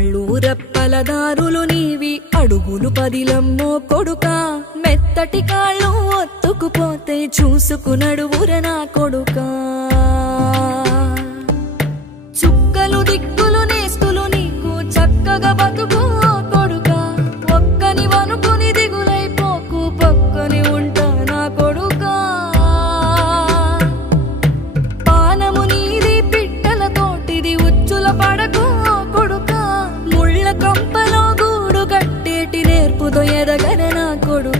కాళ్ళు రెప్పల దారులు నీవి అడుగులు పదిలమ్మో కొడుకా మెత్తటి కాళ్ళు ఒత్తుకుపోతే చూసుకునడువుర నా కొడుకా చుక్కలు దిక్కులు నేస్తులు నీకు చక్కగా బతుకు కొడుకా ఒక్కని వనుకుని దిగులైపోకు పక్కని ఉంటా నా కొడుకా పానము నీది పిట్టల తోటిది ఉచ్చుల పడకు కొడుకా ముళ్ళ కంపలో గూడు కట్టేటి నేర్పుతో ఎదగన నా కొడుకా